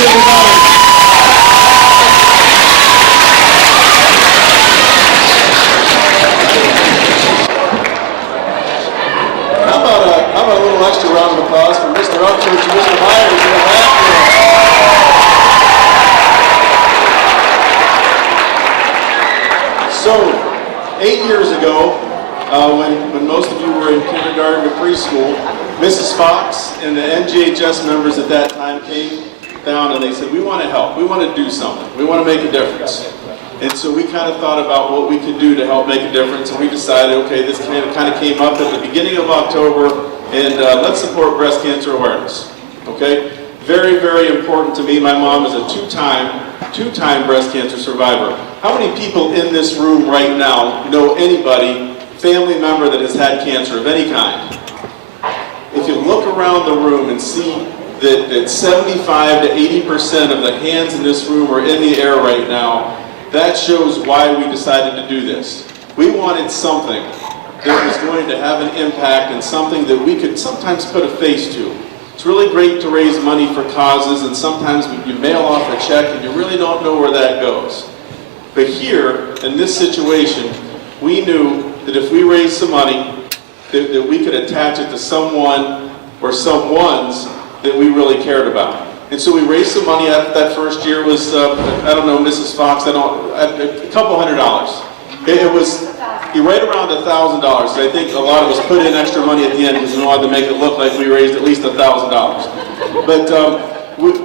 everybody. How about a little extra round of applause for Mr. Upchurch and Mr. Myers in the back here. So, 8 years ago, when most of you were in kindergarten to preschool, Mrs. Fox and the NJHS members at that time came down and they said, we want to help, we want to do something, we want to make a difference. And so we kind of thought about what we could do to help make a difference, and we decided, okay, this kind of came up at the beginning of October, and let's support breast cancer awareness, okay? Very, very important to me. My mom is a two-time breast cancer survivor. How many people in this room right now know anybody, family member that has had cancer of any kind? If you look around the room and see that 75 to 80% of the hands in this room are in the air right now, that shows why we decided to do this. We wanted something that was going to have an impact and something that we could sometimes put a face to. It's really great to raise money for causes, and sometimes you mail off a check and you really don't know where that goes. But here, in this situation, we knew that if we raised some money, that we could attach it to someone or someone's that we really cared about. And so we raised some money. That first year was, I don't know, Mrs. Fox, a couple $100. It was right around $1,000. I think a lot of us put in extra money at the end because we wanted to make it look like we raised at least $1,000. But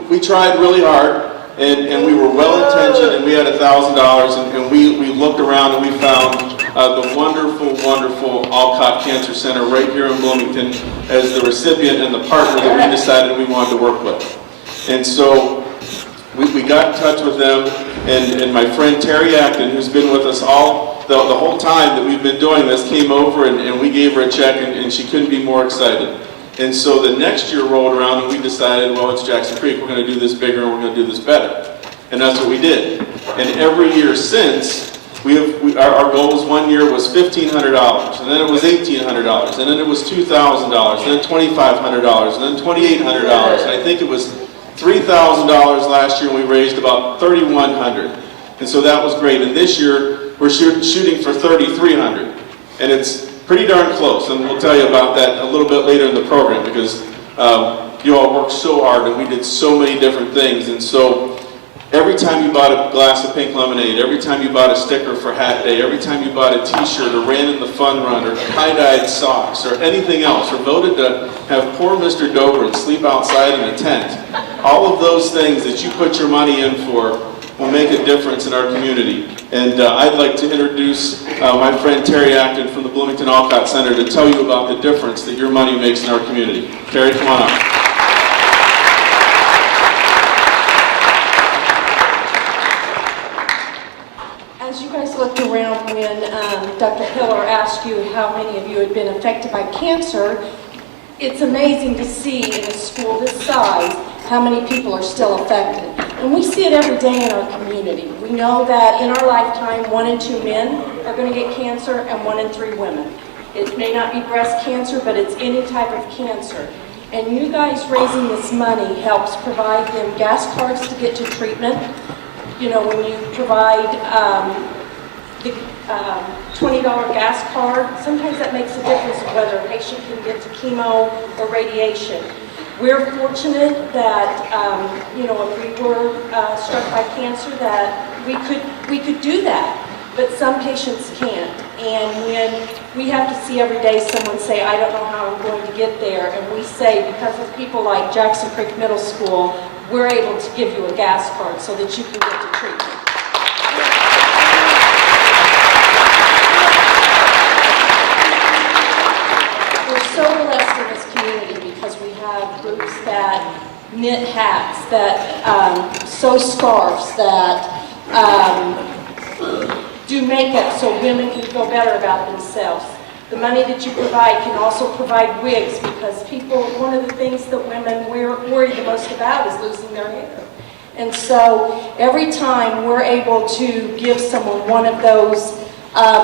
we tried really hard, and we were well-intentioned, and we had $1,000, and we looked around and we found the wonderful, wonderful Olcott Cancer Center right here in Bloomington as the recipient and the partner that we decided we wanted to work with. And so we got in touch with them, and my friend Terry Acton, who's been with us all the whole time that we've been doing this, came over and we gave her a check, and she couldn't be more excited. And so the next year rolled around and we decided, well, it's Jackson Creek, we're going to do this bigger and we're going to do this better. And that's what we did. And every year since, our goal was one year was $1,500, and then it was $1,800, and then it was $2,000, and then $2,500, and then $2,800. And I think it was $3,000 last year, and we raised about $3,100. And so that was great. And this year, we're shooting for $3,300. And it's pretty darn close, and we'll tell you about that a little bit later in the program, because you all worked so hard, and we did so many different things. And so every time you bought a glass of pink lemonade, every time you bought a sticker for Hat Day, every time you bought a t-shirt or ran in the fun run or tie-dyed socks or anything else, or voted to have poor Mr. Dobrin sleep outside in a tent, all of those things that you put your money in for will make a difference in our community. And I'd like to introduce my friend Terry Acton from the Bloomington Olcott Center to tell you about the difference that your money makes in our community. Terry, come on up. As you guys looked around when Dr. Hiller asked you how many of you had been affected by cancer, it's amazing to see in a school this size how many people are still affected. And we see it every day in our community. We know that in our lifetime, 1 in 2 men are going to get cancer and 1 in 3 women. It may not be breast cancer, but it's any type of cancer. And you guys raising this money helps provide them gas cards to get to treatment. You know, when you provide the $20 gas card, sometimes that makes a difference of whether a patient can get to chemo or radiation. We're fortunate that, you know, if we were struck by cancer, that we could do that, but some patients can't. And when we have to see every day someone say, I don't know how I'm going to get there, and we say, because of people like Jackson Creek Middle School, we're able to give you a gas card so that you can get to treatment. We're so blessed in this community because we have groups that knit hats, that sew scarves, that do makeup so women can feel better about themselves. The money that you provide can also provide wigs, because people, one of the things that women worry the most about is losing their hair. And so every time we're able to give someone one of those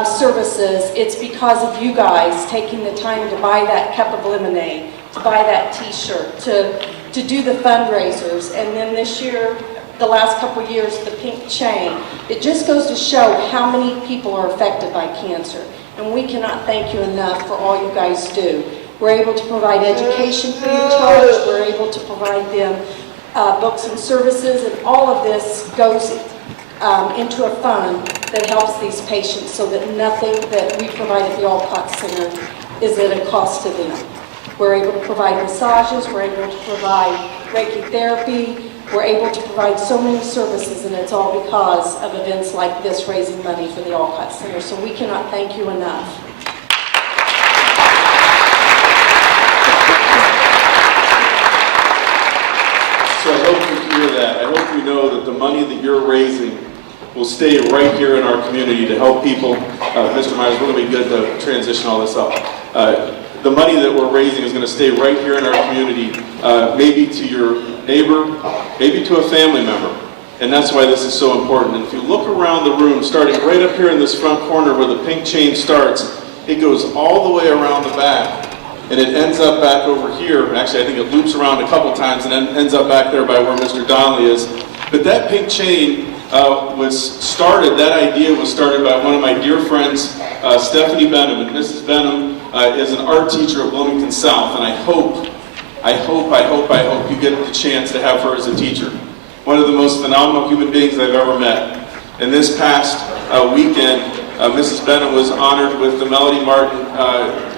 services, it's because of you guys taking the time to buy that cup of lemonade, to buy that t-shirt, to to do the fundraisers. And then this year, the last couple of years, the pink chain. It just goes to show how many people are affected by cancer. And we cannot thank you enough for all you guys do. We're able to provide education free of charge. We're able to provide them books and services, and all of this goes into a fund that helps these patients so that nothing that we provide at the Olcott Center is at a cost to them. We're able to provide massages, we're able to provide Reiki therapy, we're able to provide so many services, and it's all because of events like this raising money for the Olcott Center. So we cannot thank you enough. So I hope you hear that. I hope you know that the money that you're raising will stay right here in our community to help people. Mr. Myers, we're going to be good to transition all this up. The money that we're raising is going to stay right here in our community, maybe to your neighbor, maybe to a family member. And that's why this is so important. And if you look around the room, starting right up here in this front corner where the pink chain starts, it goes all the way around the back. And it ends up back over here. Actually, I think it loops around a couple times and then ends up back there by where Mr. Donnelly is. But that pink chain that idea was started by one of my dear friends, Stephanie Benham. And Mrs. Benham is an art teacher at Bloomington South, and I hope you get the chance to have her as a teacher. One of the most phenomenal human beings I've ever met. And this past weekend, Mrs. Benham was honored with the Melody Martin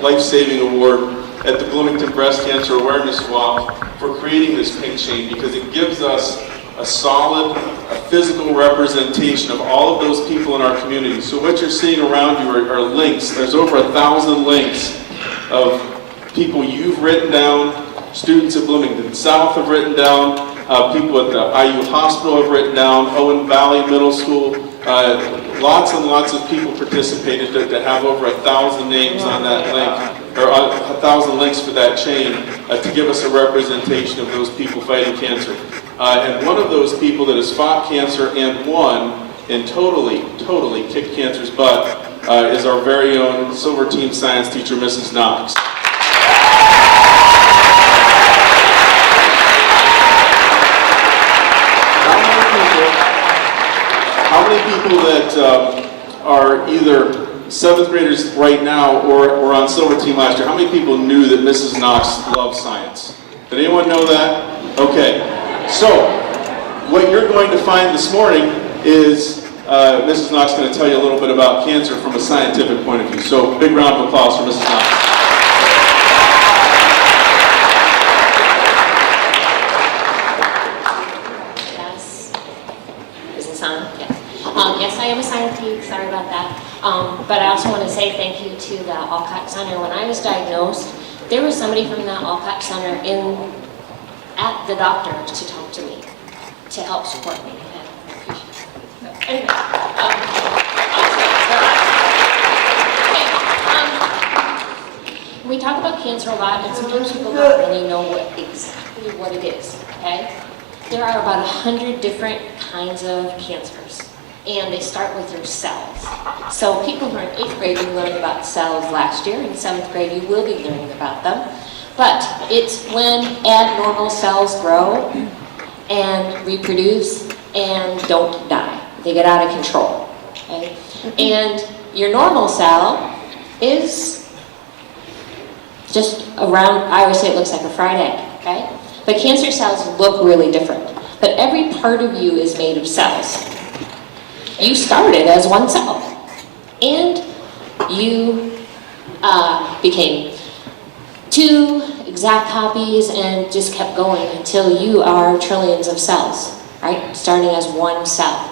Life-Saving Award at the Bloomington Breast Cancer Awareness Walk for creating this pink chain, because it gives us a solid, physical representation of all of those people in our community. So what you're seeing around you are links. There's over 1,000 links of people you've written down, students at Bloomington South have written down, people at the IU Hospital have written down, Owen Valley Middle School. Lots and lots of people participated to have over 1,000 names on that link, or 1,000 links for that chain to give us a representation of those people fighting cancer. And one of those people that has fought cancer and won and totally kicked cancer's butt is our very own Silver Team Science teacher, Mrs. Knox. How many people that are either 7th graders right now or were on Silver Team last year, how many people knew that Mrs. Knox loved science? Did anyone know that? Okay. So, what you're going to find this morning is Mrs. Knox going to tell you a little bit about cancer from a scientific point of view. So, big round of applause for Mrs. Knox. Yes, I am a science geek, sorry about that. But I also want to say thank you to the Olcott Center. When I was diagnosed, there was somebody from the Olcott Center at the doctor to talk to me, to help support me. Anyway, we talk about cancer a lot, and sometimes people don't really know exactly what it is, okay? There are about 100 different kinds of cancers, and they start with your cells. So people who are in 8th grade, you learned about cells last year. In 7th grade, you will be learning about them. But it's when abnormal cells grow and reproduce and don't die. They get out of control, okay? And your normal cell is just around, I always say it looks like a fried egg, okay? But cancer cells look really different. But every part of you is made of cells. You started as one cell, and you became 2 exact copies and just kept going until you are trillions of cells, right? Starting as one cell.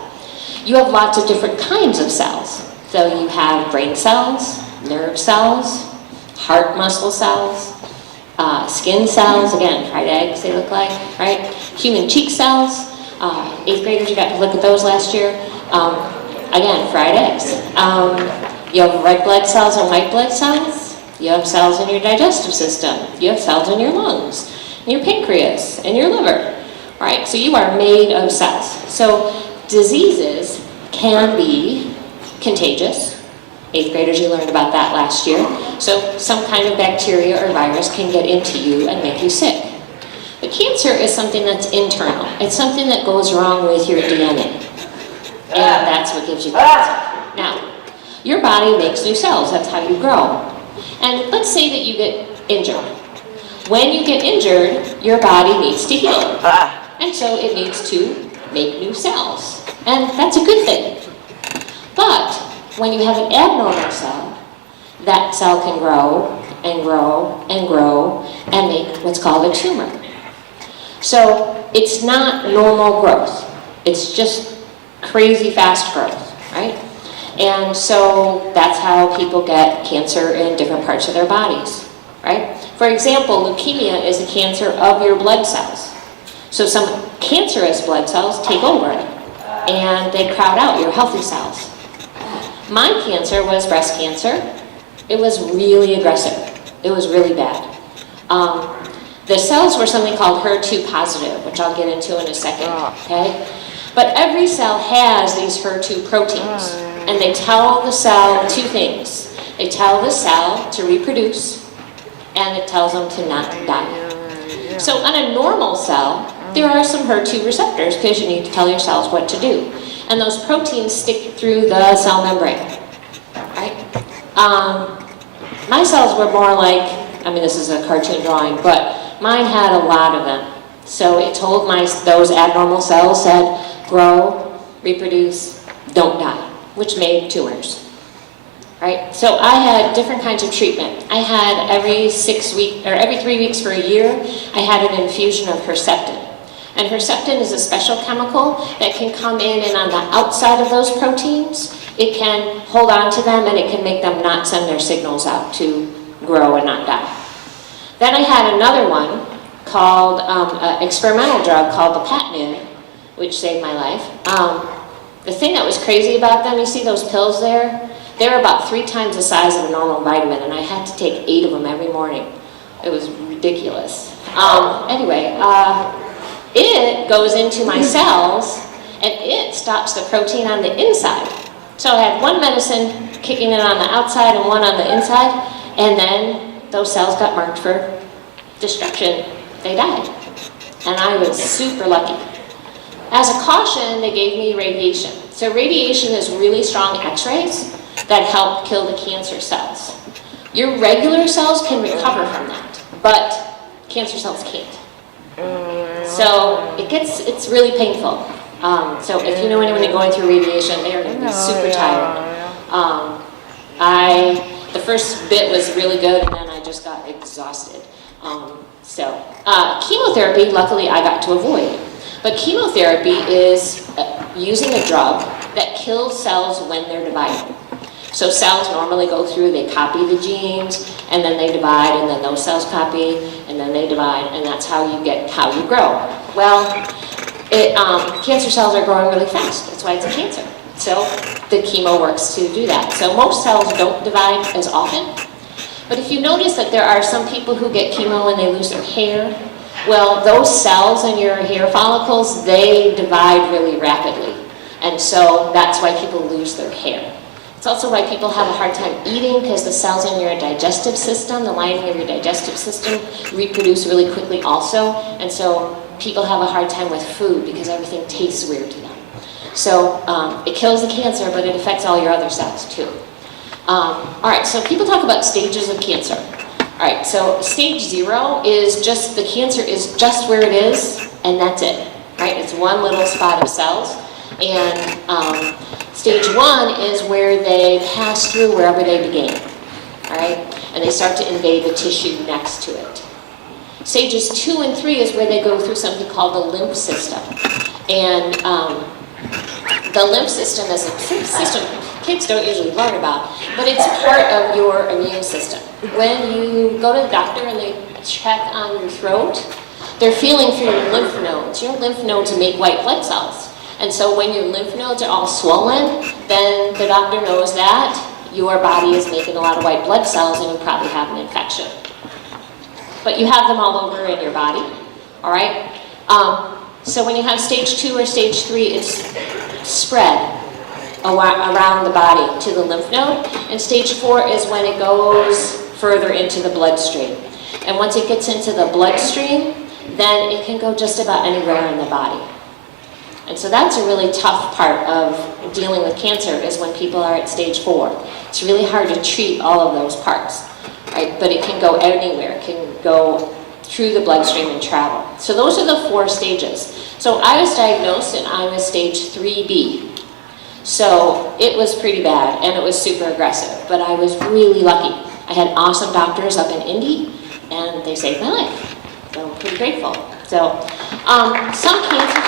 You have lots of different kinds of cells. So you have brain cells, nerve cells, heart muscle cells, skin cells, again, fried eggs they look like, right? Human cheek cells, 8th graders, you got to look at those last year. Again, fried eggs. You have red blood cells and white blood cells. You have cells in your digestive system. You have cells in your lungs, in your pancreas, and your liver, right? So you are made of cells. So diseases can be contagious. 8th graders, you learned about that last year. So some kind of bacteria or virus can get into you and make you sick. But cancer is something that's internal. It's something that goes wrong with your DNA. And that's what gives you cancer. Now, your body makes new cells. That's how you grow. And let's say that you get injured. When you get injured, your body needs to heal. And so it needs to make new cells. And that's a good thing. But when you have an abnormal cell, that cell can grow and grow and grow and make what's called a tumor. So it's not normal growth. It's just crazy fast growth, right? And so that's how people get cancer in different parts of their bodies, right? For example, leukemia is a cancer of your blood cells. So some cancerous blood cells take over and they crowd out your healthy cells. My cancer was breast cancer. It was really aggressive. It was really bad. The cells were something called HER2 positive, which I'll get into in a second, okay? But every cell has these HER2 proteins, and they tell the cell two things. They tell the cell to reproduce, and it tells them to not die. So on a normal cell, there are some HER2 receptors because you need to tell your cells what to do. And those proteins stick through the cell membrane, right? My cells were more like, I mean, this is a cartoon drawing, but mine had a lot of them. So it told those abnormal cells said, grow, reproduce, don't die, which made tumors, right? So I had different kinds of treatment. I had every 3 weeks for a year, I had an infusion of Herceptin. And Herceptin is a special chemical that can come in and on the outside of those proteins, it can hold on to them and it can make them not send their signals out to grow and not die. Then I had another one called, an experimental drug called Lopatinib, which saved my life. The thing that was crazy about them, you see those pills there? They're about 3 times the size of a normal vitamin, and I had to take 8 of them every morning. It was ridiculous. Anyway, it goes into my cells, and it stops the protein on the inside. So I had one medicine kicking in on the outside and one on the inside, and then those cells got marked for destruction. They died. And I was super lucky. As a caution, they gave me radiation. So radiation is really strong X-rays that help kill the cancer cells. Your regular cells can recover from that, but cancer cells can't. So it's really painful. So if you know anyone going through radiation, they are going to be super tired. The first bit was really good, and then I just got exhausted. Chemotherapy, luckily I got to avoid. But chemotherapy is using a drug that kills cells when they're dividing. So cells normally go through, they copy the genes, and then they divide, and then those cells copy, and then they divide, and that's how you grow. Well, cancer cells are growing really fast. That's why it's a cancer. So the chemo works to do that. So most cells don't divide as often. But if you notice that there are some people who get chemo and they lose their hair, well, those cells in your hair follicles, they divide really rapidly. And so that's why people lose their hair. It's also why people have a hard time eating, because the cells in your digestive system, the lining of your digestive system, reproduce really quickly also. And so people have a hard time with food because everything tastes weird to them. So it kills the cancer, but it affects all your other cells too. All right, so people talk about stages of cancer. All right, so stage 0 is just, the cancer is just where it is, and that's it, right? It's one little spot of cells. And stage 1 is where they pass through wherever they began, all right? And they start to invade the tissue next to it. Stages 2 and 3 is where they go through something called the lymph system. And the lymph system is a system kids don't usually learn about, but it's part of your immune system. When you go to the doctor and they check on your throat, they're feeling for your lymph nodes. Your lymph nodes make white blood cells. And so when your lymph nodes are all swollen, then the doctor knows that your body is making a lot of white blood cells and you probably have an infection. But you have them all over in your body, all right? So when you have stage 2 or stage 3, it's spread around the body to the lymph node. And stage 4 is when it goes further into the bloodstream. And once it gets into the bloodstream, then it can go just about anywhere in the body. And so that's a really tough part of dealing with cancer, is when people are at stage 4. It's really hard to treat all of those parts, right? But it can go anywhere. It can go through the bloodstream and travel. So those are the 4 stages. So I was diagnosed and I was stage 3B. So it was pretty bad and it was super aggressive, but I was really lucky. I had awesome doctors up in Indy and they saved my life. So I'm pretty grateful. So some cancer...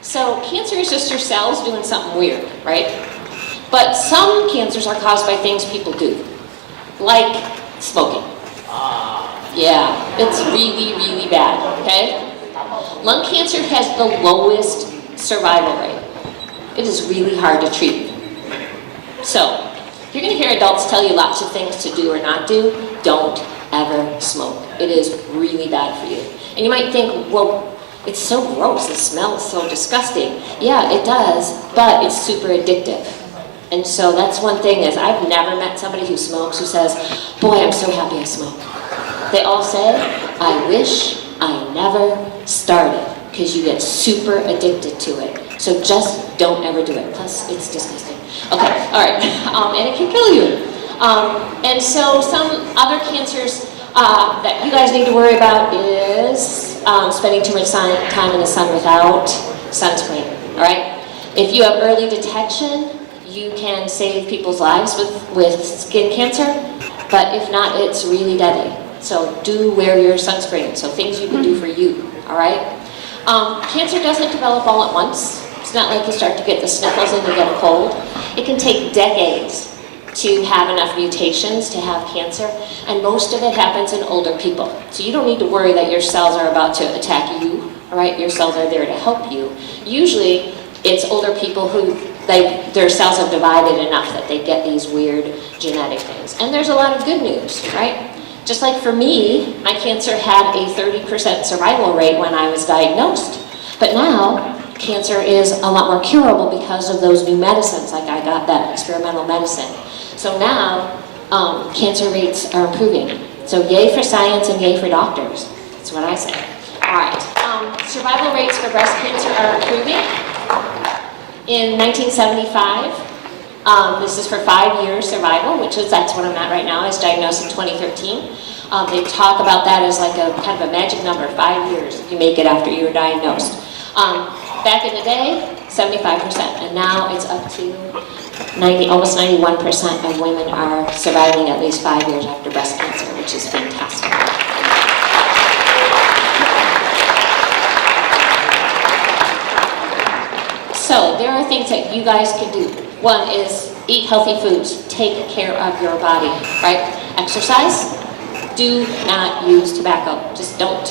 So cancer is just your cells doing something weird, right? But some cancers are caused by things people do, like smoking. Yeah, it's really, really bad, okay? Lung cancer has the lowest survival rate. It is really hard to treat. So, you're gonna hear adults tell you lots of things to do or not do. Don't ever smoke. It is really bad for you. And you might think, well, it's so gross, it smells so disgusting. Yeah, it does, but it's super addictive. And so that's one thing, is I've never met somebody who smokes who says, boy, I'm so happy I smoke. They all say, I wish I never started, because you get super addicted to it. So just don't ever do it. Plus, it's disgusting. Okay, all right, and it can kill you. And so some other cancers that you guys need to worry about is spending too much time in the sun without sunscreen, all right? If you have early detection, you can save people's lives with skin cancer, but if not, it's really deadly. So do wear your sunscreen. So things you can do for you, all right? Cancer doesn't develop all at once. It's not like you start to get the sniffles and you get a cold. It can take decades to have enough mutations to have cancer, and most of it happens in older people. So you don't need to worry that your cells are about to attack you, all right? Your cells are there to help you. Usually, it's older people who their cells have divided enough that they get these weird genetic things. And there's a lot of good news, right? Just like for me, my cancer had a 30% survival rate when I was diagnosed. But now, cancer is a lot more curable because of those new medicines, like I got that experimental medicine. So now, cancer rates are improving. So yay for science and yay for doctors. That's what I say. All right, survival rates for breast cancer are improving. In 1975, this is for 5 years survival, that's what I'm at right now. I was diagnosed in 2013. They talk about that as like a kind of a magic number, 5 years if you make it after you were diagnosed. Back in the day, 75%, and now it's up to almost 91% of women are surviving at least 5 years after breast cancer, which is fantastic. So there are things that you guys can do. One is eat healthy foods. Take care of your body, right? Exercise. Do not use tobacco. Just don't.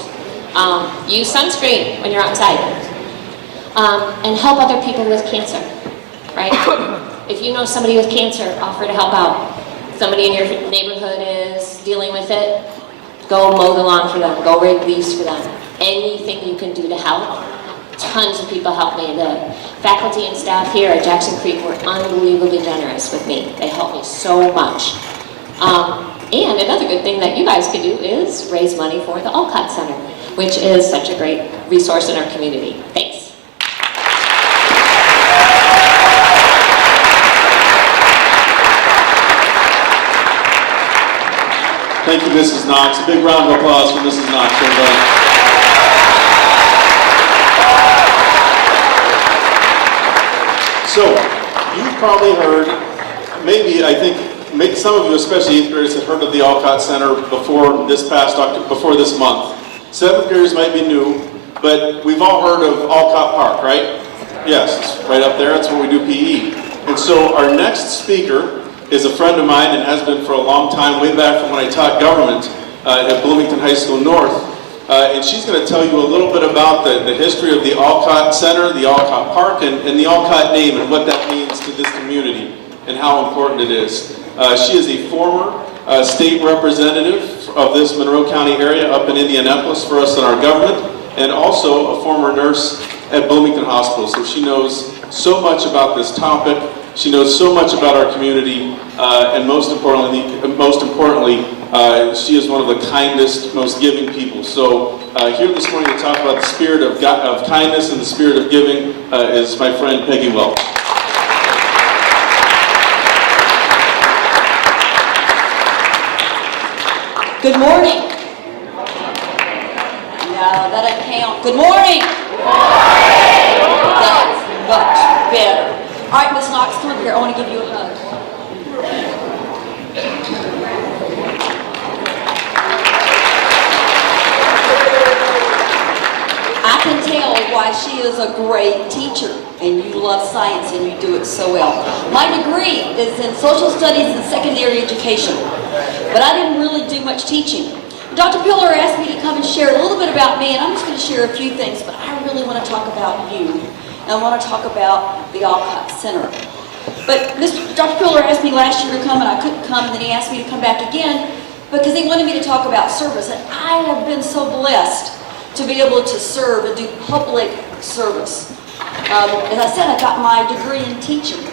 Use sunscreen when you're outside. And help other people with cancer, right? If you know somebody with cancer, offer to help out. Somebody in your neighborhood is dealing with it, go mow the lawn for them. Go rake leaves for them. Anything you can do to help. Tons of people helped me. The faculty and staff here at Jackson Creek were unbelievably generous with me. They helped me so much. And another good thing that you guys can do is raise money for the Olcott Center, which is such a great resource in our community. Thanks. Thank you, Mrs. Knox. A big round of applause for Mrs. Knox, everybody. So, you've probably heard, I think some of you, especially 8th graders, have heard of the Olcott Center before this month. 7th graders might be new, but we've all heard of Olcott Park, right? Yes, it's right up there. That's where we do PE. And so our next speaker is a friend of mine and has been for a long time, way back from when I taught government at Bloomington High School North. And she's going to tell you a little bit about the history of the Olcott Center, the Olcott Park, and the Olcott name and what that means to this community and how important it is. She is a former state representative of this Monroe County area up in Indianapolis for us in our government, and also a former nurse at Bloomington Hospital. So she knows so much about this topic. She knows so much about our community, and most importantly, she is one of the kindest, most giving people. So here this morning to talk about the spirit of kindness and the spirit of giving is my friend Peggy Welch. Good morning. No, that doesn't count. Good morning. That's much better. All right, Miss Knox, come up here. I want to give you a hug. I can tell why she is a great teacher, and you love science and you do it so well. My degree is in social studies and secondary education, but I didn't really do much teaching. Dr. Pillar asked me to come and share a little bit about me, and I'm just going to share a few things, but I really want to talk about you, and I want to talk about the Olcott Center. But Dr. Pillar asked me last year to come, and I couldn't come, and then he asked me to come back again because he wanted me to talk about service, and I have been so blessed to be able to serve and do public service. As I said, I got my degree in teaching.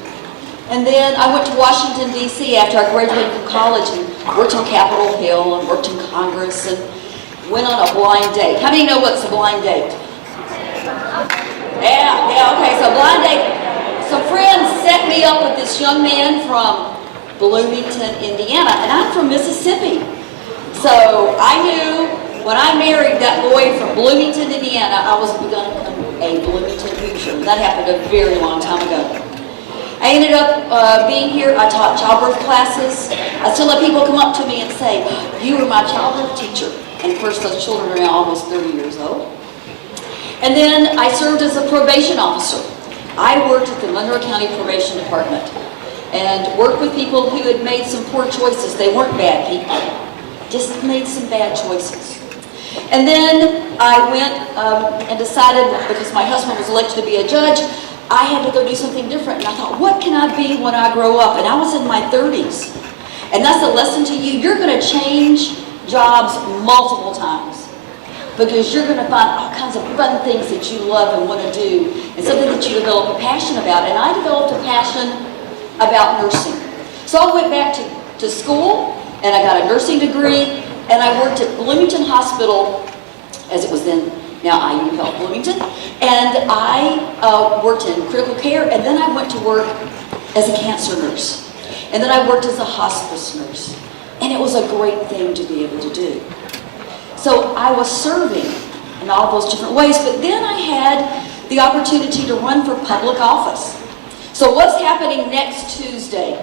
And then I went to Washington, D.C. after I graduated from college and worked on Capitol Hill and worked in Congress and went on a blind date. How many know what's a blind date? Yeah, okay, so blind date. Some friends set me up with this young man from Bloomington, Indiana, and I'm from Mississippi. So I knew when I married that boy from Bloomington, Indiana, I was going to become a Bloomington Hoosier. That happened a very long time ago. I ended up being here. I taught childbirth classes. I still have people come up to me and say, "You were my childbirth teacher." And of course, those children are now almost 30 years old. And then I served as a probation officer. I worked at the Monroe County Probation Department and worked with people who had made some poor choices. They weren't bad people, just made some bad choices. And then I went and decided, because my husband was elected to be a judge, I had to go do something different. And I thought, what can I be when I grow up? And I was in my 30s. And that's a lesson to you. You're going to change jobs multiple times because you're going to find all kinds of fun things that you love and want to do and something that you develop a passion about. And I developed a passion about nursing. So I went back to school and I got a nursing degree. And I worked at Bloomington Hospital, as it was then, now IU Health Bloomington, and I worked in critical care, and then I went to work as a cancer nurse. And then I worked as a hospice nurse. And it was a great thing to be able to do. So I was serving in all those different ways, but then I had the opportunity to run for public office. So what's happening next Tuesday?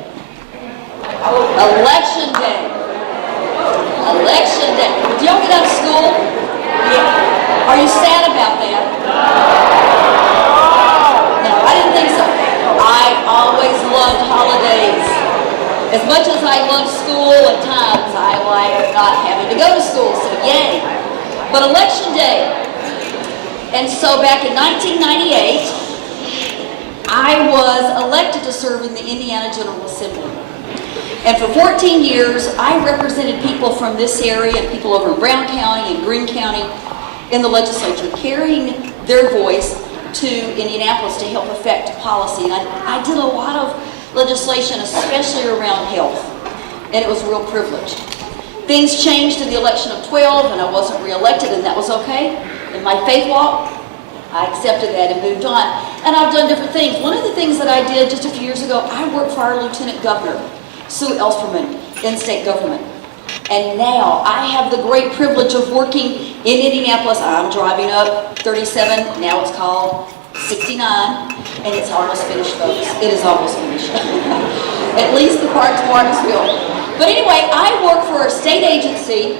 Election Day. Election Day. Did y'all get out of school? Yeah. Are you sad about that? No, I didn't think so. I always loved holidays. As much as I love school at times, I like not having to go to school, so yay. But Election Day. And so back in 1998, I was elected to serve in the Indiana General Assembly. And for 14 years, I represented people from this area and people over in Brown County and Greene County in the legislature, carrying their voice to Indianapolis to help affect policy. And I did a lot of legislation, especially around health, and it was a real privilege. Things changed in the election of 12, and I wasn't reelected, and that was okay. In my faith walk, I accepted that and moved on. And I've done different things. One of the things that I did just a few years ago, I worked for our Lieutenant Governor, Sue Ellspermann, in state government. And now I have the great privilege of working in Indianapolis. I'm driving up 37, now it's called 69, and it's almost finished, folks. It is almost finished. At least the part to Martinsville. But anyway, I work for a state agency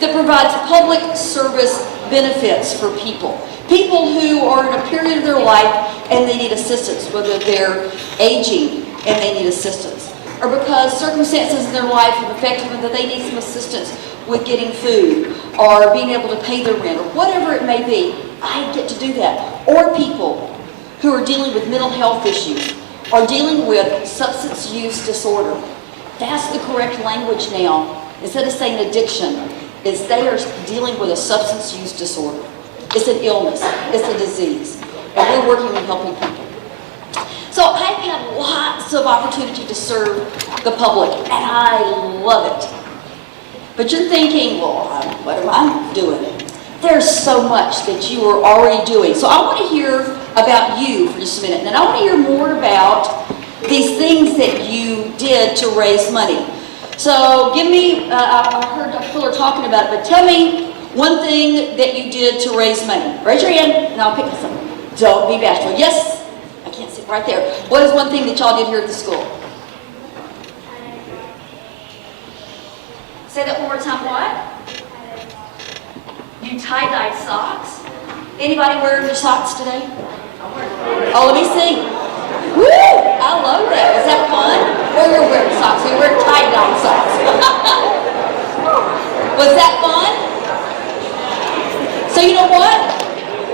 that provides public service benefits for people. People who are in a period of their life and they need assistance, whether they're aging and they need assistance, or because circumstances in their life have affected them that they need some assistance with getting food or being able to pay their rent or whatever it may be. I get to do that. Or people who are dealing with mental health issues or dealing with substance use disorder. That's the correct language now. Instead of saying addiction, is they are dealing with a substance use disorder. It's an illness. It's a disease. And we're working on helping people. So I've had lots of opportunity to serve the public, and I love it. But you're thinking, well, what am I doing? There's so much that you are already doing. So I want to hear about you for just a minute. And I want to hear more about these things that you did to raise money. So give me, I heard Dr. Fuller talking about it, but tell me one thing that you did to raise money. Raise your hand and I'll pick some. Don't be bashful. Yes, I can't sit right there. What is one thing that y'all did here at the school? Say that one more time. What? You tie-dyed socks? Anybody wearing your socks today? Oh, let me see. Woo! I love that. Was that fun? Or you're wearing socks? You're wearing tie-dyed socks. Was that fun? So you know what?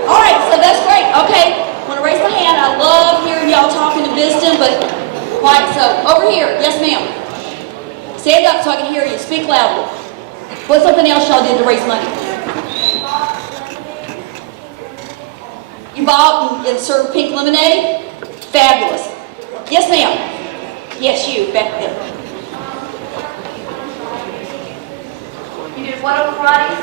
All right, so that's great. Okay, I'm going to raise my hand. I love hearing y'all talking to wisdom, but right, so over here. Yes, ma'am. Stand up so I can hear you. Speak loudly. What's something else y'all did to raise money? You bought and served pink lemonade? Fabulous. Yes, ma'am. Yes, you, back there. You did what on Fridays?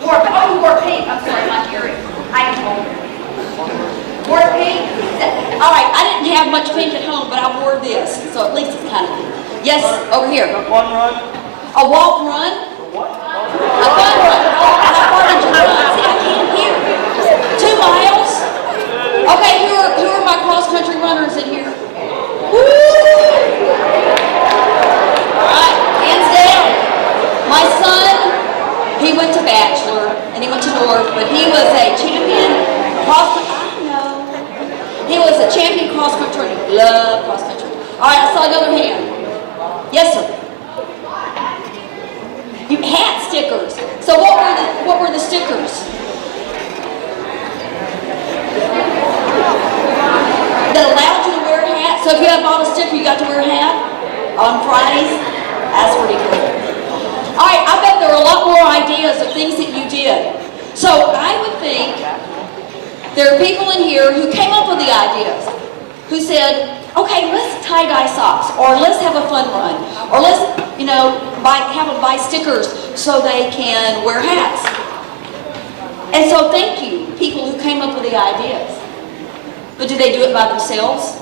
You wore pink. I'm sorry, my hearing. I am home. Wore pink? All right, I didn't have much pink at home, but I wore this, so at least it's kind of pink. Yes, over here. A fun run? A walk run? A fun run. Oh, and I wanted to run. See, I can't hear. 2 miles? Okay, who are my cross-country runners in here? Woo! All right, hands down. My son, he went to Bachelor, and he went to North, but he was a champion he was a champion cross-country. Love cross-country. All right, I saw another hand. Yes, sir. You hat stickers. So what were the stickers? That allowed you to wear a hat? So if you had bought a sticker, you got to wear a hat on Fridays? That's pretty cool. All right, I bet there are a lot more ideas of things that you did. So I would think there are people in here who came up with the ideas, who said, okay, let's tie-dye socks, or let's have a fun run, or let's, have them buy stickers so they can wear hats. And so thank you, people who came up with the ideas. But did they do it by themselves?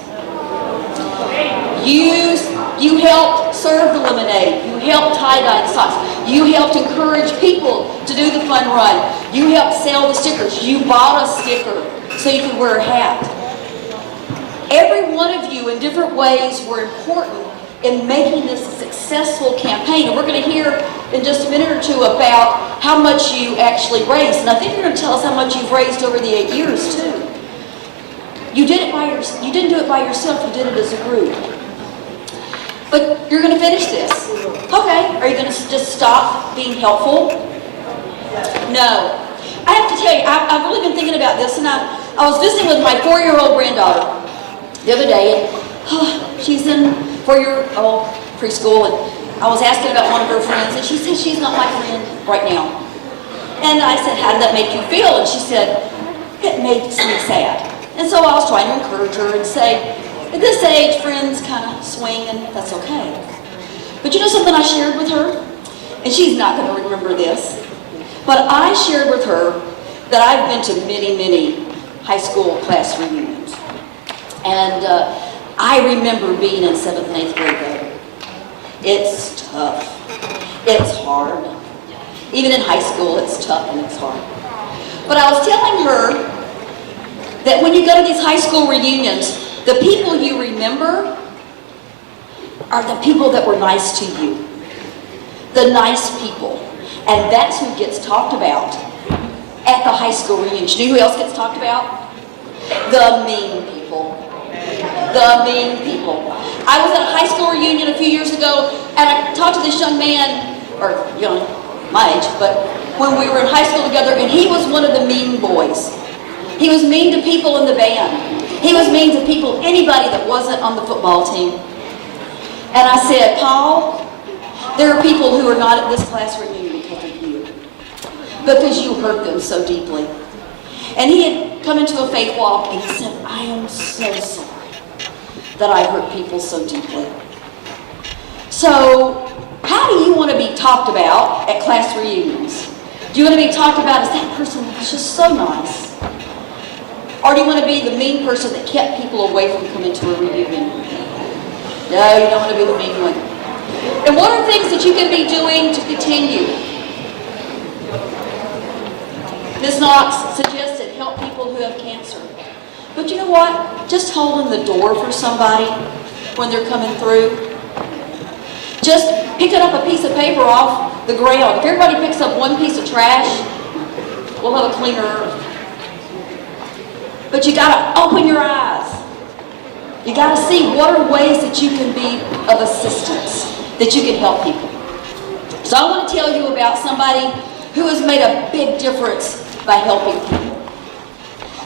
You helped serve the lemonade. You helped tie-dye the socks. You helped encourage people to do the fun run. You helped sell the stickers. You bought a sticker so you could wear a hat. Every one of you in different ways were important in making this a successful campaign. And we're going to hear in just a minute or two about how much you actually raised. And I think you're going to tell us how much you've raised over the 8 years too. You didn't do it by yourself, you did it as a group. But you're going to finish this. Okay, are you going to just stop being helpful? No. I have to tell you, I've really been thinking about this, and I was visiting with my 4-year-old granddaughter the other day, and she's in 4-year-old preschool, and I was asking about one of her friends, and she said she's not my friend right now. And I said, how did that make you feel? And she said, it makes me sad. And so I was trying to encourage her and say, at this age, friends kind of swing, and that's okay. But you know something I shared with her? And she's not going to remember this. But I shared with her that I've been to many, many high school class reunions. And I remember being in 7th and 8th grade there. It's tough. It's hard. Even in high school, it's tough and it's hard. But I was telling her that when you go to these high school reunions, the people you remember are the people that were nice to you. The nice people. And that's who gets talked about at the high school reunions. You know who else gets talked about? The mean people. The mean people. I was at a high school reunion a few years ago, and I talked to this young man, or young, my age, but when we were in high school together, and he was one of the mean boys. He was mean to people in the band. He was mean to people, anybody that wasn't on the football team. And I said, Paul, there are people who are not at this class reunion because of you. Because you hurt them so deeply. And he had come into a faith walk, and he said, I am so sorry that I hurt people so deeply. So, how do you want to be talked about at class reunions? Do you want to be talked about as that person was just so nice? Or do you want to be the mean person that kept people away from coming to a reunion? No, you don't want to be the mean one. And what are things that you can be doing to continue? Ms. Knox suggested help people who have cancer. But you know what? Just holding the door for somebody when they're coming through. Just picking up a piece of paper off the ground. If everybody picks up one piece of trash, we'll have a cleaner earth. But you gotta open your eyes. You gotta see what are ways that you can be of assistance, that you can help people. So I want to tell you about somebody who has made a big difference by helping people.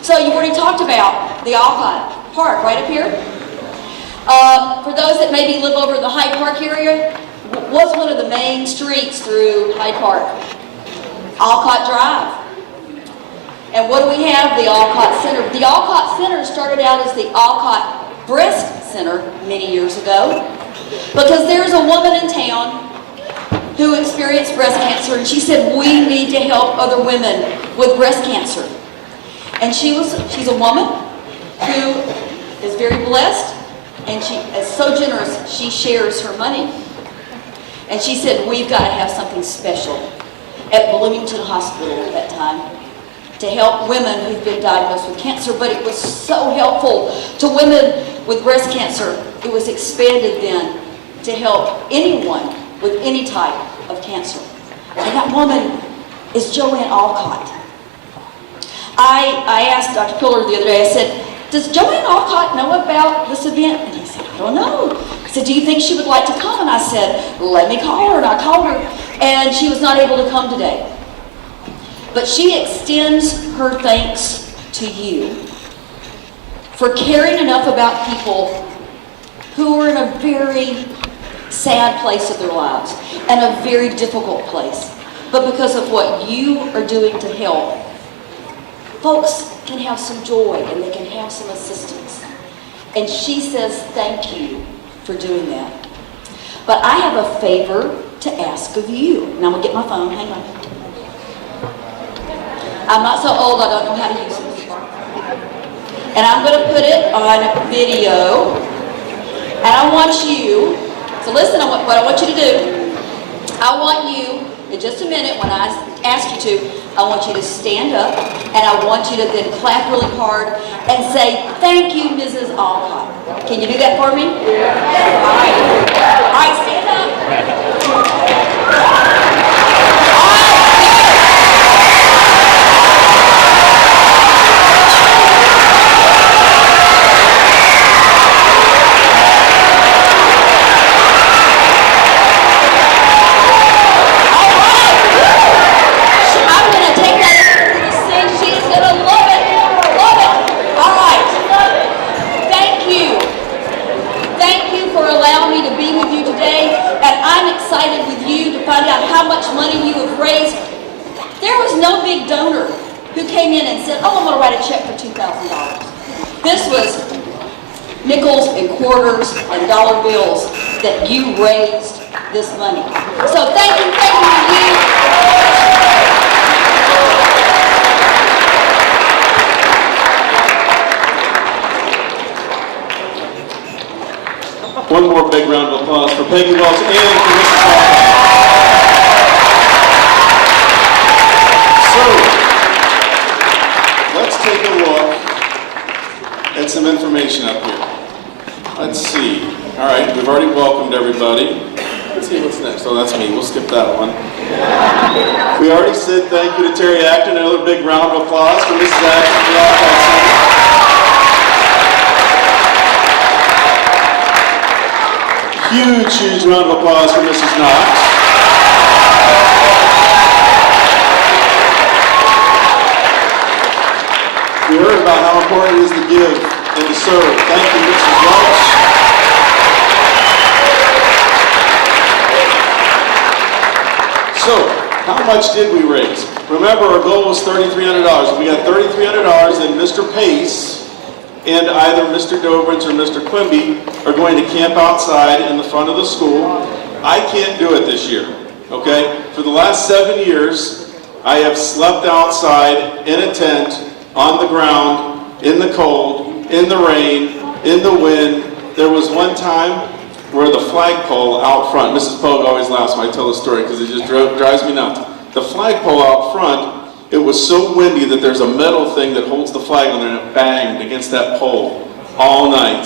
So you've already talked about the Olcott Park right up here. For those that maybe live over the Hyde Park area, what's one of the main streets through Hyde Park? Olcott Drive. And what do we have? The Olcott Center. The Olcott Center started out as the Olcott Breast Center many years ago because there's a woman in town who experienced breast cancer, and she said, we need to help other women with breast cancer. And she's a woman who is very blessed, and she is so generous, she shares her money. And she said, we've got to have something special at Bloomington Hospital at that time to help women who've been diagnosed with cancer. But it was so helpful to women with breast cancer. It was expanded then to help anyone with any type of cancer. And that woman is Joanne Olcott. I asked Dr. Pillar the other day, I said, does Joanne Olcott know about this event? And he said, I don't know. He said, do you think she would like to come? And I said, let me call her. And I called her, and she was not able to come today. But she extends her thanks to you for caring enough about people who are in a very sad place of their lives and a very difficult place. But because of what you are doing to help, folks can have some joy and they can have some assistance. And she says thank you for doing that. But I have a favor to ask of you. Now I'm going to get my phone. Hang on. I'm not so old I don't know how to use it. And I'm going to put it on video. And I want you, so listen to what I want you to do. I want you, in just a minute when I ask you to, I want you to stand up and I want you to then clap really hard and say, thank you, Mrs. Olcott. Can you do that for me? Yeah. All right, stand up. Excited with you to find out how much money you have raised. There was no big donor who came in and said, oh, I'm going to write a check for $2,000. This was nickels and quarters and dollar bills that you raised this money. So thank you to you. One more big round of applause for Peggy Welch and for Mrs. Rock. So, let's take a look at some information up here. Let's see. All right, we've already welcomed everybody. Let's see what's next. Oh, that's me. We'll skip that one. We already said thank you to Terry Acton. Another big round of applause for Mrs. Acton for the Olcott Center. Huge round of applause for Mrs. Knox. We heard about how important it is to give and to serve. Thank you, Mrs. Welch. So, How much did we raise? Remember, our goal was $3,300. We got $3,300, and Mr. Pace and either Mr. Dobrins or Mr. Quimby are going to camp outside in the front of the school. I can't do it this year, okay? For the last 7 years, I have slept outside in a tent, on the ground, in the cold, in the rain, in the wind. There was one time where the flagpole out front, Mrs. Pogue always laughs when I tell the story because it just drives me nuts. The flagpole out front, it was so windy that there's a metal thing that holds the flag on there, and it banged against that pole all night.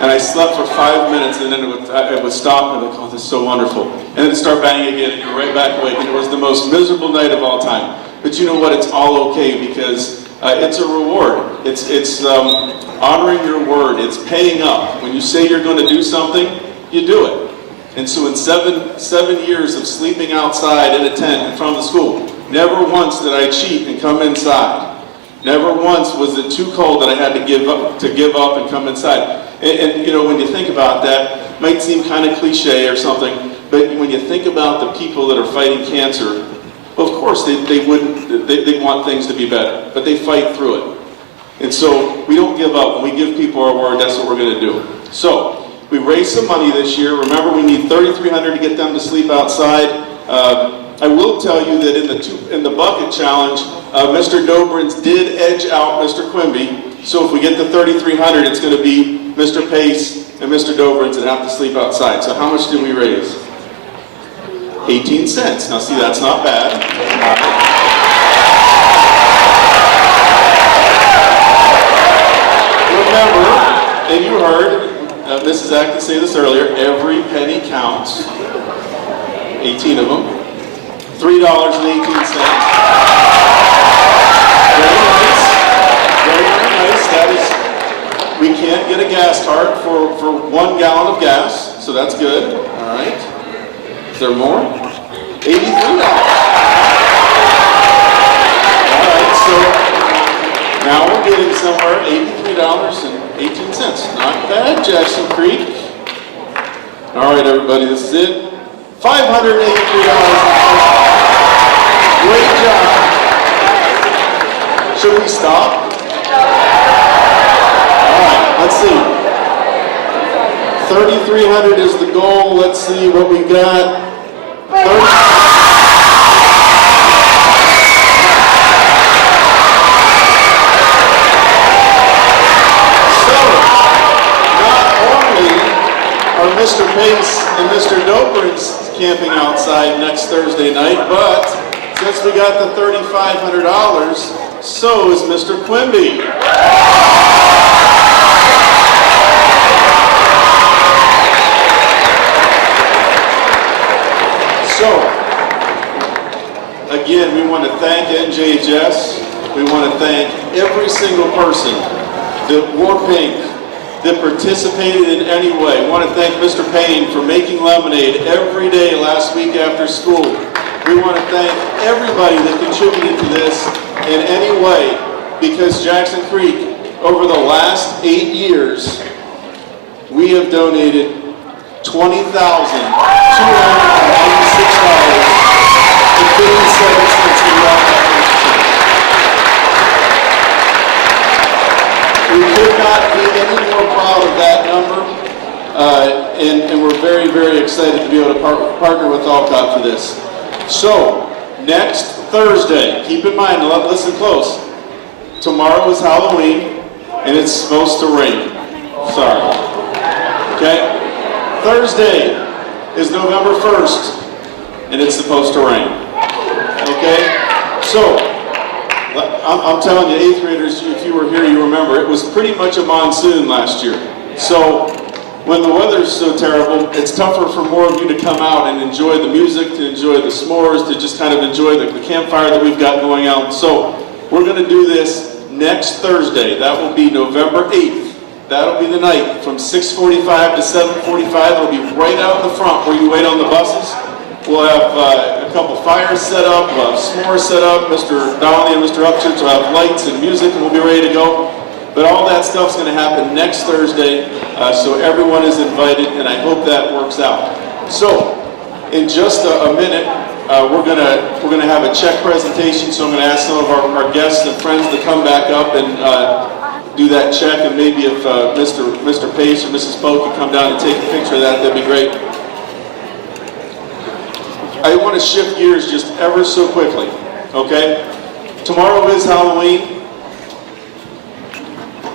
And I slept for 5 minutes, and then it would stop, and I'd go, oh, this is so wonderful. And then it'd start banging again, and you're right back awake, and it was the most miserable night of all time. But you know what? It's all okay, because it's a reward. It's honoring your word. It's paying up. When you say you're going to do something, you do it. And so in seven years of sleeping outside in a tent in front of the school, never once did I cheat and come inside. Never once was it too cold that I had to give up and come inside. And you know, when you think about that, it might seem kind of cliche or something, but when you think about the people that are fighting cancer, well, of course they want things to be better, but they fight through it. And so we don't give up. When we give people our word, that's what we're going to do. So we raised some money this year. Remember, we need $3,300 to get them to sleep outside. I will tell you that in the bucket challenge, Mr. Dobrins did edge out Mr. Quimby. So if we get to $3,300, it's going to be Mr. Pace and Mr. Dobrins that have to sleep outside. So how much did we raise? 18 cents. Now see, that's not bad. Remember, and you heard Mrs. Atkins say this earlier, every penny counts. 18 of them. $3.18. Very nice. Very, very nice. That is, we can't get a gas card for 1 gallon of gas, so that's good. All right. Is there more? $83. All right, so now we're getting somewhere, $83.18. Not bad, Jackson Creek. All right, everybody, this is it. $583. Great job. Should we stop? All right, let's see. 3,300 is the goal. Let's see what we got. So, not only are Mr. Pace and Mr. Dobrins camping outside next Thursday night, but since we got the $3,500, so is Mr. Quimby. So, again, we want to thank NJHS. We want to thank every single person that wore pink, that participated in any way. I want to thank Mr. Payne for making lemonade every day last week after school. We want to thank everybody that contributed to this in any way, because Jackson Creek, over the last 8 years, we have donated $20,296 and 57 cents to the Olcott Cancer Center. We could not be any more proud of that number, and we're very, very excited to be able to partner with Olcott for this. So, next Thursday, keep in mind, listen close, tomorrow is Halloween, and it's supposed to rain. Sorry. Okay? Thursday is November 1st, and it's supposed to rain. Okay? So, I'm telling you, 8th graders, if you were here, you remember, it was pretty much a monsoon last year. So, when the weather's so terrible, it's tougher for more of you to come out and enjoy the music, to enjoy the s'mores, to just kind of enjoy the campfire that we've got going out. So, we're going to do this next Thursday. That will be November 8th. That'll be the night from 6:45 to 7:45. It'll be right out in the front where you wait on the buses. We'll have a couple fires set up, we'll have s'mores set up. Mr. Donnelly and Mr. Upchurch will have lights and music, and we'll be ready to go. But all that stuff's going to happen next Thursday, so everyone is invited, and I hope that works out. So, in just a minute, we're gonna have a check presentation, so I'm gonna ask some of our guests and friends to come back up and do that check, and maybe if Mr. Pace or Mrs. Poe could come down and take a picture of that, that'd be great. I want to shift gears just ever so quickly, okay? Tomorrow is Halloween.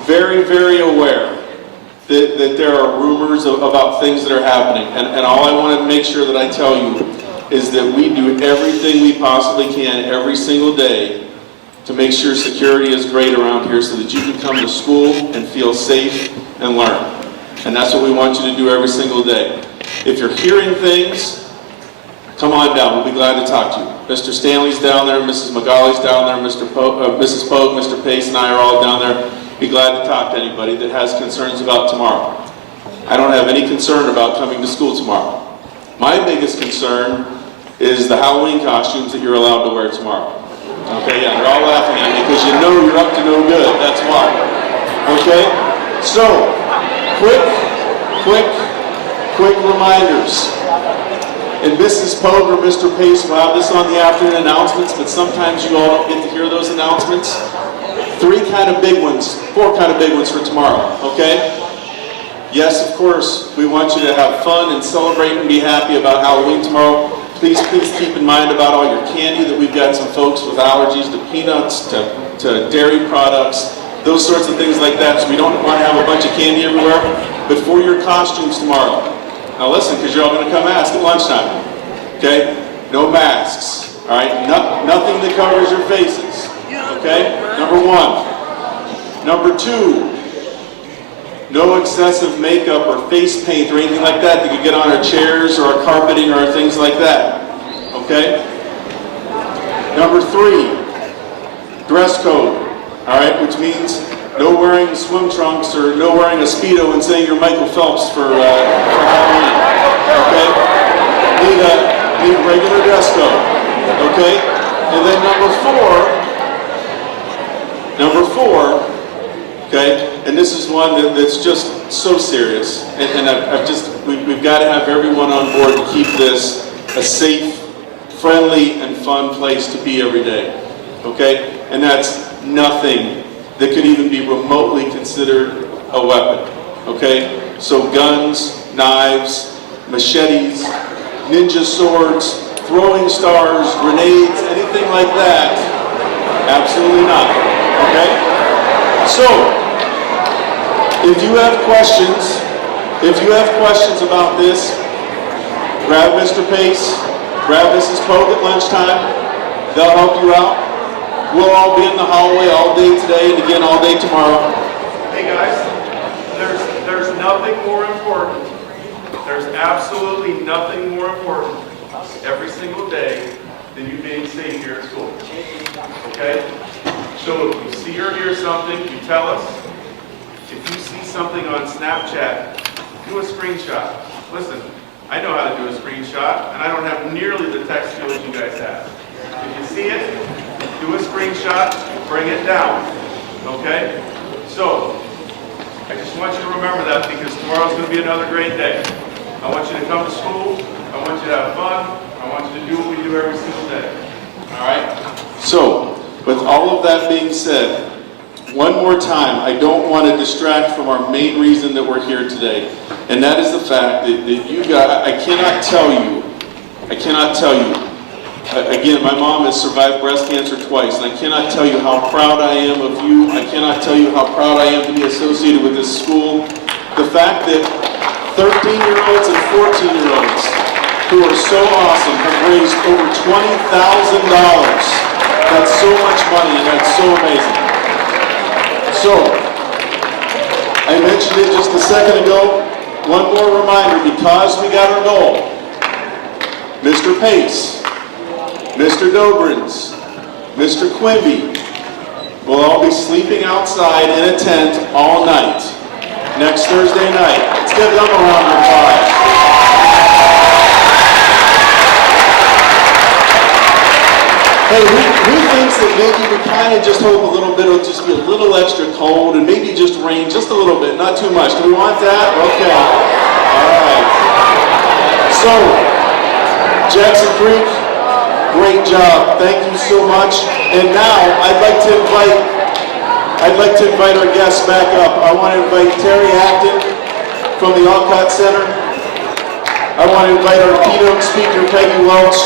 Very, very aware that there are rumors about things that are happening, and all I want to make sure that I tell you is that we do everything we possibly can every single day to make sure security is great around here so that you can come to school and feel safe and learn. And that's what we want you to do every single day. If you're hearing things, come on down. We'll be glad to talk to you. Mr. Stanley's down there, Mrs. Magali's down there, Mrs. Pogue, Mr. Pace, and I are all down there. Be glad to talk to anybody that has concerns about tomorrow. I don't have any concern about coming to school tomorrow. My biggest concern is the Halloween costumes that you're allowed to wear tomorrow. Okay, yeah, they're all laughing at me because you know you're up to no good, that's why. Okay, so, quick reminders. And Mrs. Pogue or Mr. Pace will have this on the afternoon announcements, but sometimes you all don't get to hear those announcements. 4 kind of big ones for tomorrow, okay? Yes, of course, we want you to have fun and celebrate and be happy about Halloween tomorrow. Please keep in mind about all your candy, that we've got some folks with allergies to peanuts, to dairy products, those sorts of things like that, so we don't want to have a bunch of candy everywhere. But for your costumes tomorrow, now listen, because you're all going to come ask at lunchtime, okay? No masks, all right? Nothing that covers your faces, okay? Number 1. Number 2, no excessive makeup or face paint or anything like that could get on our chairs or our carpeting or things like that, okay? Number 3, dress code, all right, which means no wearing swim trunks or no wearing a Speedo and saying you're Michael Phelps for Halloween, okay? Need a regular dress code, okay? And then number four, okay, and this is one that's just so serious, and we've got to have everyone on board to keep this a safe, friendly, and fun place to be every day, okay? And that's nothing that could even be remotely considered a weapon, okay? So guns, knives, machetes, ninja swords, throwing stars, grenades, anything like that, absolutely not, okay? So, if you have questions about this, grab Mr. Pace, grab Mrs. Pogue at lunchtime. They'll help you out. We'll all be in the hallway all day today and again all day tomorrow. Hey guys, there's nothing more important. There's absolutely nothing more important every single day than you being safe here at school. Okay? So if you see or hear something, you tell us. If you see something on Snapchat, do a screenshot. Listen, I know how to do a screenshot, and I don't have nearly the tech skills you guys have. If you see it, do a screenshot, bring it down. Okay? So, I just want you to remember that because tomorrow's going to be another great day. I want you to come to school. I want you to have fun. I want you to do what we do every single day. All right? So, with all of that being said, one more time, I don't want to distract from our main reason that we're here today, and that is the fact that you guys, I cannot tell you, again, my mom has survived breast cancer twice, and I cannot tell you how proud I am of you. I cannot tell you how proud I am to be associated with this school. The fact that 13-year-olds and 14-year-olds who are so awesome have raised over $20,000. That's so much money, and that's so amazing. So, I mentioned it just a second ago. One more reminder, because we got our goal. Mr. Pace, Mr. Dobrins, Mr. Quimby will all be sleeping outside in a tent all night, next Thursday night. Let's give them a round of applause. Hey, who thinks that maybe we kind of just hope a little bit it'll just be a little extra cold and maybe just rain just a little bit, not too much. Do we want that? Okay. All right. So, Jackson Creek, Great job. Thank you so much. And now I'd like to invite our guests back up. I want to invite Terry Acton from the Olcott Center. I want to invite our keynote speaker, Peggy Welch.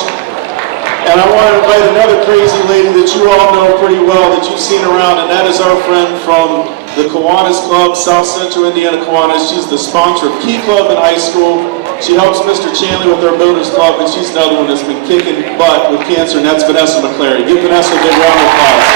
And I want to invite another crazy lady that you all know pretty well, that you've seen around, and that is our friend from the Kiwanis Club, South Central Indiana Kiwanis. She's the sponsor of Key Club in high school. She helps Mr. Chanley with our Builders Club, and she's another one that's been kicking butt with cancer, and that's Vanessa McClary. Give Vanessa a big round of applause.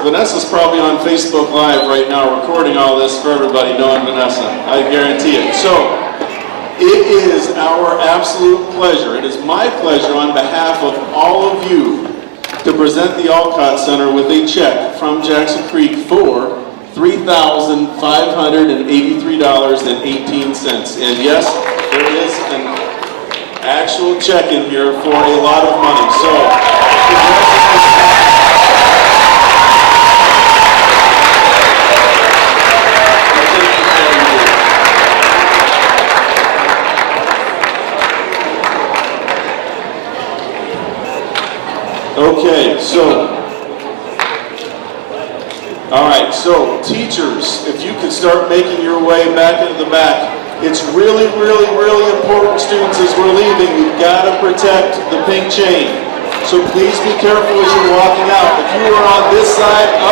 Vanessa's probably on Facebook Live right now recording all this for everybody knowing Vanessa. I guarantee it. So, it is our absolute pleasure, it is my pleasure on behalf of all of you to present the Olcott Center with a check from Jackson Creek for $3,583.18. And yes, there is an actual check in here for a lot of money. So, okay, all right, so teachers, if you could start making your way back into the back. It's really, really, really important, students, as we're leaving, we've got to protect the pink chain. So please be careful as you're walking out. If you are on this side, up.